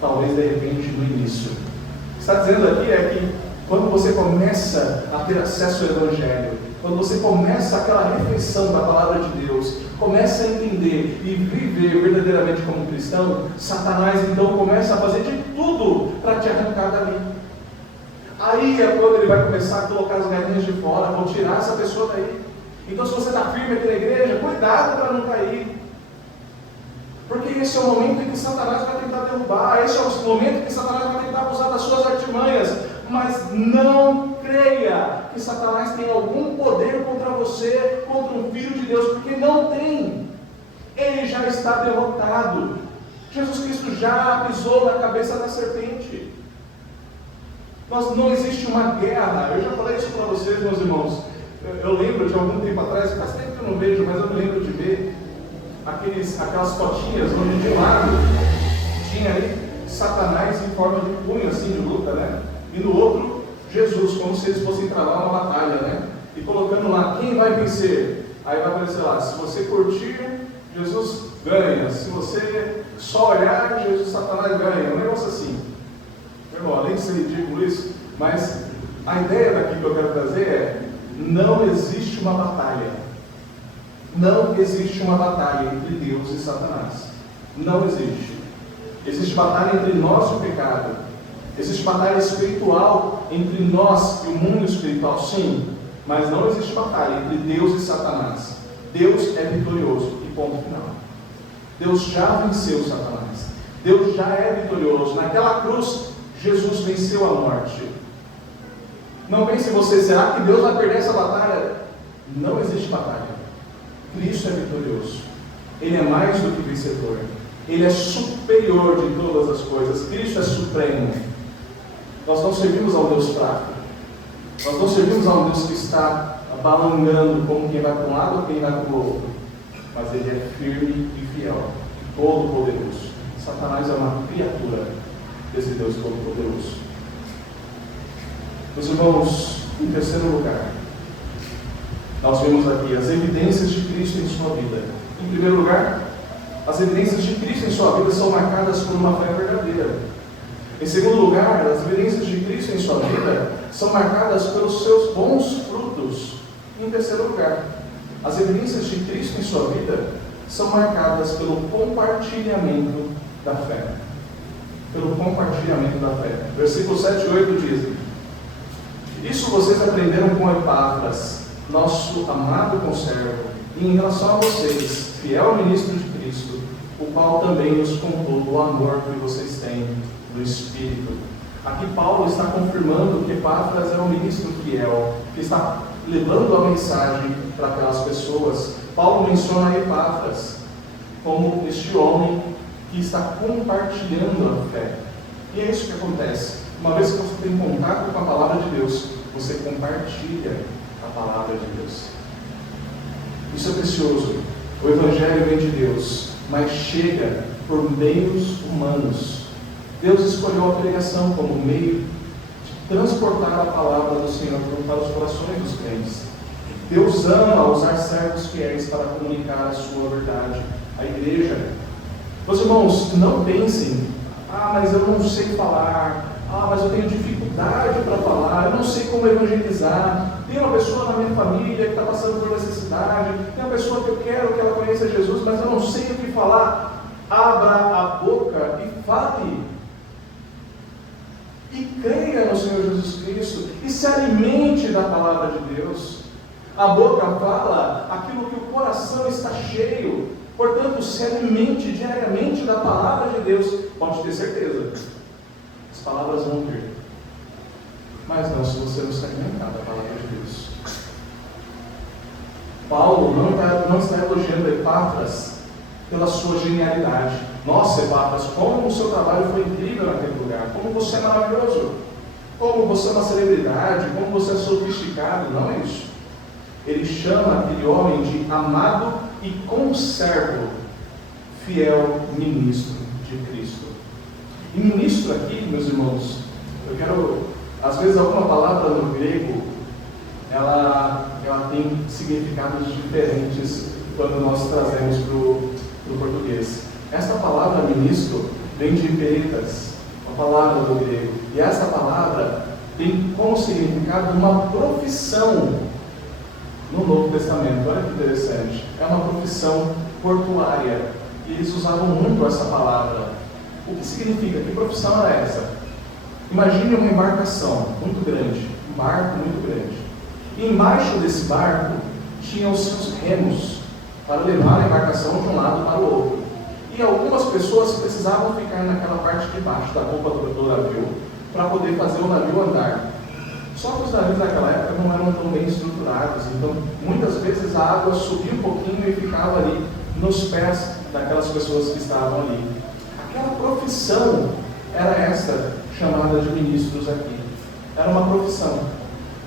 talvez de repente no início. O que está dizendo aqui é que quando você começa a ter acesso ao Evangelho, quando você começa aquela reflexão da palavra de Deus, começa a entender e viver verdadeiramente como cristão, Satanás então começa a fazer de tudo para te arrancar dali. Aí é quando ele vai começar a colocar as galinhas de fora, vão tirar essa pessoa daí. Então se você está firme aqui na igreja, cuidado para não cair. Porque esse é o momento em que Satanás vai tentar derrubar, esse é o momento em que Satanás vai tentar abusar das suas artimanhas. Mas não creia que Satanás tem algum poder contra você, contra um filho de Deus, porque não tem. Ele já está derrotado. Jesus Cristo já pisou na cabeça da serpente. Não existe uma guerra. Eu já falei isso para vocês, meus irmãos. Eu lembro de algum tempo atrás, faz tempo que eu não vejo, mas eu me lembro de ver aquelas fotinhas onde de um lado tinha ali Satanás em forma de punho, assim, de luta, né? E no outro, Jesus, como se eles fossem travar uma batalha, né? E colocando lá, quem vai vencer? Aí vai aparecer lá, se você curtir, Jesus ganha. Se você só olhar, Satanás ganha. Um negócio assim. Irmão, além de ser ridículo isso, mas a ideia daqui que eu quero trazer é, não existe uma batalha. Não existe uma batalha entre Deus e Satanás. Não existe. Existe batalha entre nós e o pecado. Existe batalha espiritual entre nós e o mundo espiritual, sim. Mas não existe batalha entre Deus e Satanás. Deus é vitorioso e ponto final. Deus já venceu Satanás. Deus já é vitorioso. Naquela cruz, Jesus venceu a morte. Não pense você, será que Deus vai perder essa batalha? Não existe batalha. Cristo é vitorioso. Ele é mais do que vencedor. Ele é superior de todas as coisas. Cristo é supremo. Nós não servimos a um Deus fraco. Nós não servimos a um Deus que está balangando como quem vai para um lado ou quem vai para o outro. Mas Ele é firme e fiel, todo poderoso. Satanás é uma criatura desse Deus todo poderoso. Meus irmãos, em terceiro lugar, nós vemos aqui as evidências de Cristo em sua vida. Em primeiro lugar, As evidências de Cristo em sua vida são marcadas por uma fé verdadeira. Em segundo lugar, as evidências de Cristo em sua vida são marcadas pelos seus bons frutos. E em terceiro lugar, as evidências de Cristo em sua vida são marcadas pelo compartilhamento da fé. Pelo compartilhamento da fé. Versículos 7 e 8 dizem: isso vocês aprenderam com Epáfras, nosso amado conservo, e em relação a vocês, fiel ministro de Cristo, o qual também nos contou o amor que vocês têm no Espírito. Aqui Paulo está confirmando que Epáfras é um ministro fiel, que está levando a mensagem para aquelas pessoas. Paulo menciona Epáfras como este homem que está compartilhando a fé. E é isso que acontece. Uma vez que você tem contato com a palavra de Deus, você compartilha a palavra de Deus. Isso é precioso. O Evangelho vem de Deus, mas chega por meios humanos. Deus escolheu a pregação como meio de transportar a palavra do Senhor para os corações dos crentes. Deus ama usar servos fiéis para comunicar a sua verdade à igreja. Meus irmãos, não pensem: mas eu não sei falar, mas eu tenho dificuldade para falar, eu não sei como evangelizar. Tem uma pessoa na minha família que está passando por necessidade, tem uma pessoa que eu quero que ela conheça Jesus, mas eu não sei o que falar. Abra a boca e fale. E creia no Senhor Jesus Cristo e se alimente da palavra de Deus. A boca fala aquilo que o coração está cheio. Portanto, se alimente diariamente da palavra de Deus. Pode ter certeza, as palavras vão vir, mas não se você não se alimentar da palavra de Deus. Paulo não está elogiando Epáfras pela sua genialidade. Nossa, Epáfras, como o seu trabalho foi incrível naquele lugar, como você é maravilhoso, como você é uma celebridade, como você é sofisticado. Não é isso. Ele chama aquele homem de amado e conservo, fiel ministro de Cristo. E ministro aqui, meus irmãos, eu quero, às vezes alguma palavra no grego, ela tem significados diferentes quando nós trazemos para o português. Esta palavra ministro vem de peretas, uma palavra do grego, e essa palavra tem como significado uma profissão no Novo Testamento. Olha que interessante, é uma profissão portuária, e eles usavam muito essa palavra. O que significa? Que profissão era essa? Imagine uma embarcação muito grande, um barco muito grande, e embaixo desse barco tinham os seus remos para levar a embarcação de um lado para o outro, e algumas pessoas precisavam ficar naquela parte de baixo da polpa do navio para poder fazer o navio andar. Só que os navios naquela época não eram tão bem estruturados, então muitas vezes a água subia um pouquinho e ficava ali nos pés daquelas pessoas que estavam ali. Aquela profissão era esta, chamada de ministros aqui. Era uma profissão.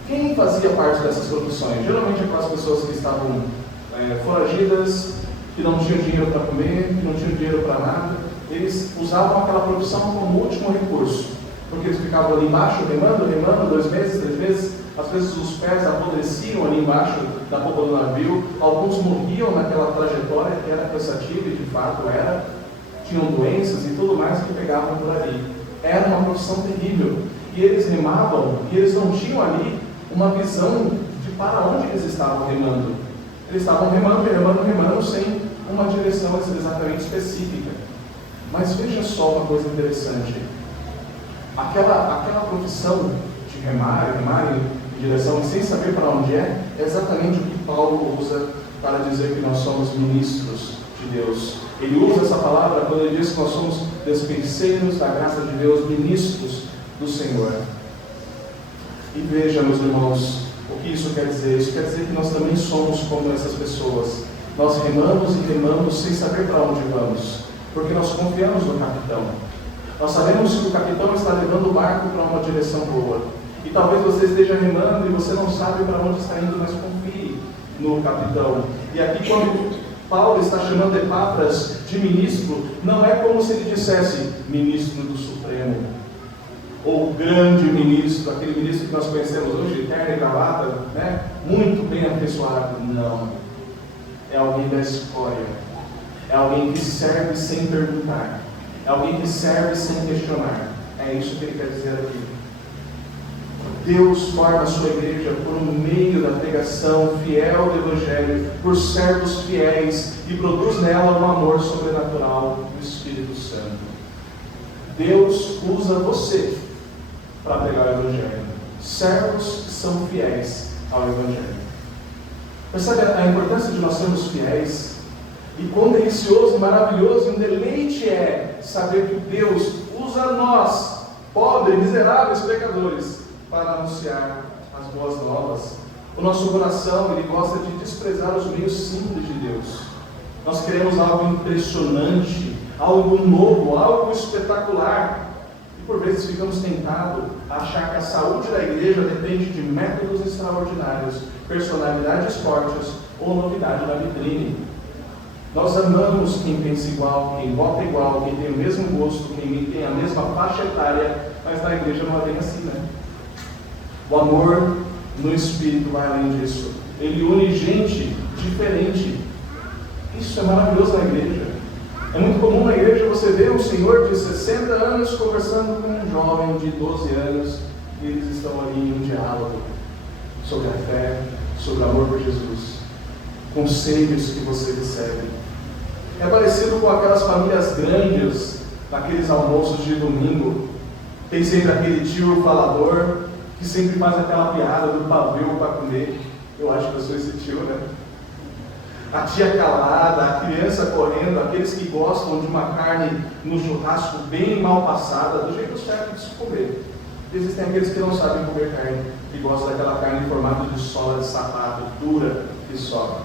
Quem fazia parte dessas profissões? Geralmente aquelas pessoas que estavam foragidas, que não tinham dinheiro para comer, que não tinham dinheiro para nada. Eles usavam aquela profissão como último recurso, porque eles ficavam ali embaixo remando 2 meses, 3 meses. Às vezes os pés apodreciam ali embaixo da polpa do navio. Alguns morriam naquela trajetória que era cansativa, e de fato era. Tinham doenças e tudo mais que pegavam por ali. Era uma profissão terrível. E eles remavam, e eles não tinham ali uma visão de para onde eles estavam remando. Eles estavam remando, sem uma direção exatamente específica. Mas veja só uma coisa interessante. Aquela profissão de remar em direção sem saber para onde é exatamente o que Paulo usa para dizer que nós somos ministros de Deus. Ele usa essa palavra quando ele diz que nós somos despenseiros da graça de Deus, ministros do Senhor. E veja, meus irmãos, o que isso quer dizer? Isso quer dizer que nós também somos como essas pessoas. Nós remamos sem saber para onde vamos, porque nós confiamos no capitão. Nós sabemos que o capitão está levando o barco para uma direção boa. E talvez você esteja remando e você não sabe para onde está indo, mas confie no capitão. E aqui, quando Paulo está chamando Epáfras de ministro, não é como se ele dissesse ministro do Supremo, ou grande ministro, aquele ministro que nós conhecemos hoje, terno e gravata, muito bem afeiçoado. Não. É alguém da escória. É alguém que serve sem perguntar. É alguém que serve sem questionar. É isso que ele quer dizer aqui. Deus forma a sua igreja por meio da pregação fiel do Evangelho, por servos fiéis, e produz nela um amor sobrenatural do Espírito Santo. Deus usa você para pregar o Evangelho. Servos que são fiéis ao Evangelho. Percebe a importância de nós sermos fiéis? E quão delicioso, maravilhoso e um deleite é saber que Deus usa nós, pobres, miseráveis pecadores, para anunciar as boas novas. O nosso coração, ele gosta de desprezar os meios simples de Deus. Nós queremos algo impressionante, algo novo, algo espetacular. E por vezes ficamos tentados a achar que a saúde da igreja depende de métodos extraordinários, personalidades fortes ou novidade na vitrine. Nós amamos quem pensa igual, quem vota igual, quem tem o mesmo gosto, quem tem a mesma faixa etária, mas na igreja não é bem assim, né? O amor no Espírito vai além disso. Ele une gente diferente. Isso é maravilhoso na igreja. É muito comum na igreja você ver um senhor de 60 anos conversando com um jovem de 12 anos e eles estão ali em um diálogo sobre a fé, sobre o amor por Jesus, conselhos que você recebe. É parecido com aquelas famílias grandes, naqueles almoços de domingo. Tem sempre aquele tio falador que sempre faz aquela piada do pavê para comer. Eu acho que eu sou esse tio, né? A tia calada, a criança correndo, aqueles que gostam de uma carne no churrasco bem mal passada, do jeito certo de se comer. Existem aqueles que não sabem comer carne, que gostam daquela carne em formato de sola de sapato, dura e só.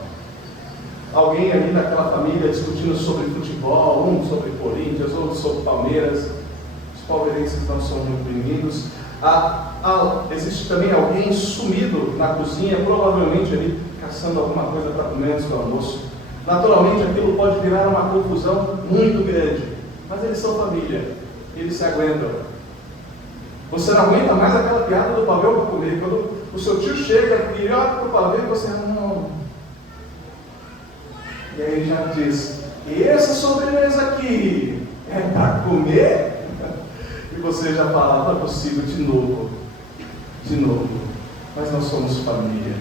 Alguém ali naquela família discutindo sobre futebol, um sobre Corinthians, outro sobre Palmeiras. Os palmeirenses não são muito bem-vindos. Existe também alguém sumido na cozinha, provavelmente ali caçando alguma coisa para comer antes do almoço. Naturalmente aquilo pode virar uma confusão muito grande, mas eles são família, eles se aguentam. Você não aguenta mais aquela piada do pavê para comer. Quando o seu tio chega e olha para o pavê, você não. E aí já diz: e essa sobremesa aqui é para comer? E você já fala: não é possível, de novo. Mas nós somos família.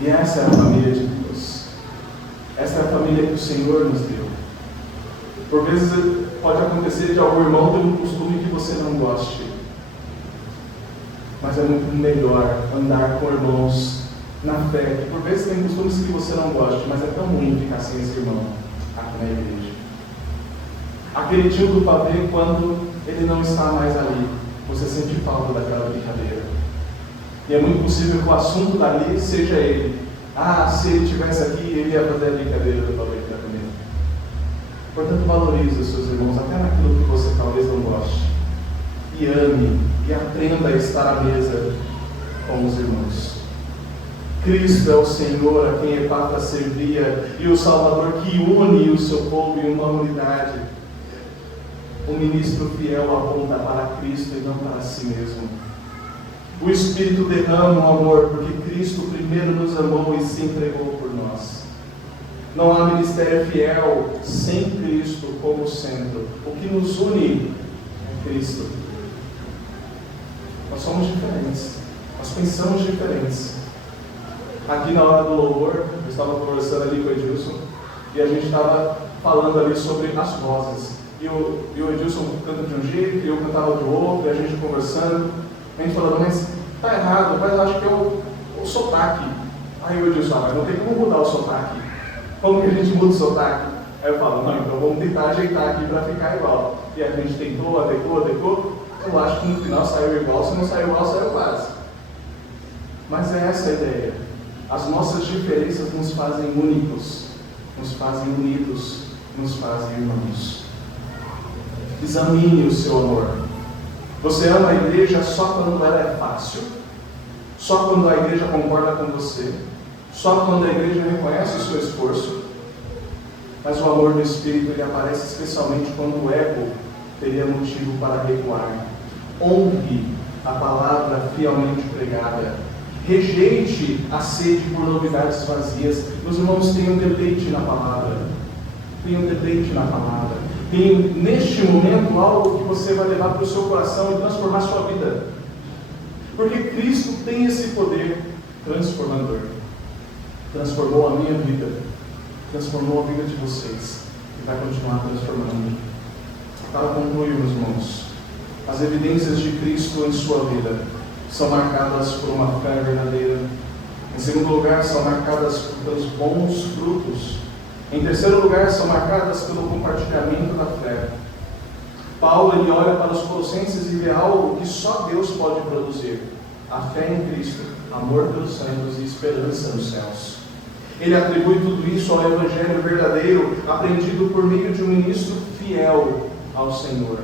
E essa é a família de Deus. Essa é a família que o Senhor nos deu. Por vezes pode acontecer de algum irmão ter um costume que você não goste. Mas é muito melhor andar com irmãos na fé, que por vezes tem costumes que você não gosta, mas é tão ruim ficar sem esse irmão aqui na igreja. Aquele tio do pavê, quando ele não está mais ali, você sente falta daquela brincadeira. E é muito possível que o assunto dali seja ele. Se ele estivesse aqui, ele ia fazer a brincadeira do pavê aqui na comida. Portanto, valorize os seus irmãos, até naquilo que você talvez não goste. E ame, e aprenda a estar à mesa com os irmãos. Cristo é o Senhor a quem Epáfras servia e o Salvador que une o seu povo em uma unidade. O ministro fiel aponta para Cristo e não para si mesmo. O Espírito derrama o amor porque Cristo primeiro nos amou e se entregou por nós. Não há ministério fiel sem Cristo como centro. O que nos une é Cristo. Nós somos diferentes. Nós pensamos diferentes. Aqui na hora do louvor, eu estava conversando ali com o Edilson e a gente estava falando ali sobre as vozes. E o Edilson canta de um jeito e eu cantava de outro, e a gente conversando. A gente falando: mas está errado, mas eu acho que é o sotaque. Aí o Edilson: mas não tem como mudar o sotaque. Como que a gente muda o sotaque? Aí eu falo: não, então vamos tentar ajeitar aqui para ficar igual. E a gente tentou, adequou. Eu acho que no final saiu igual, se não saiu igual, saiu quase. Mas é essa a ideia. As nossas diferenças nos fazem únicos, nos fazem unidos, nos fazem irmãos. Examine o seu amor. Você ama a igreja só quando ela é fácil? Só quando a igreja concorda com você? Só quando a igreja reconhece o seu esforço? Mas o amor do Espírito ele aparece especialmente quando o ego teria motivo para recuar. Honre a palavra fielmente pregada. Rejeite a sede por novidades vazias. Meus irmãos, tenham deleite na palavra. Tenha um deleite na palavra. Tenha, neste momento, algo que você vai levar para o seu coração e transformar a sua vida. Porque Cristo tem esse poder transformador. Transformou a minha vida. Transformou a vida de vocês. E vai continuar transformando. Para concluir, meus irmãos, as evidências de Cristo em sua vida são marcadas por uma fé verdadeira. Em segundo lugar, são marcadas pelos bons frutos. Em terceiro lugar, são marcadas pelo compartilhamento da fé. Paulo, ele olha para os Colossenses e vê algo que só Deus pode produzir: a fé em Cristo, amor pelos santos e esperança nos céus. Ele atribui tudo isso ao Evangelho verdadeiro, aprendido por meio de um ministro fiel ao Senhor.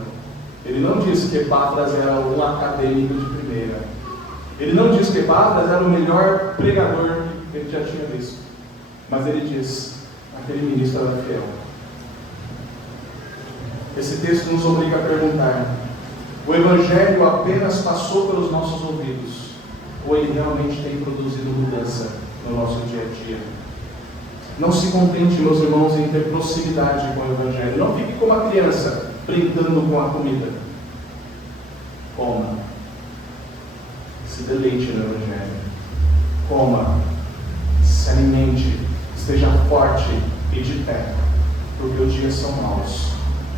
Ele não diz que Epáfras era um acadêmico de primeira. Ele não diz que Epáfras era o melhor pregador que ele já tinha visto. Mas ele diz: aquele ministro era fiel. Esse texto nos obriga a perguntar: o Evangelho apenas passou pelos nossos ouvidos? Ou ele realmente tem produzido mudança no nosso dia a dia? Não se contente, meus irmãos, em ter proximidade com o Evangelho. Não fique como a criança, brincando com a comida. Coma. Se deleite no Evangelho. Coma. Se alimente. Esteja forte e de pé. Porque os dias são maus.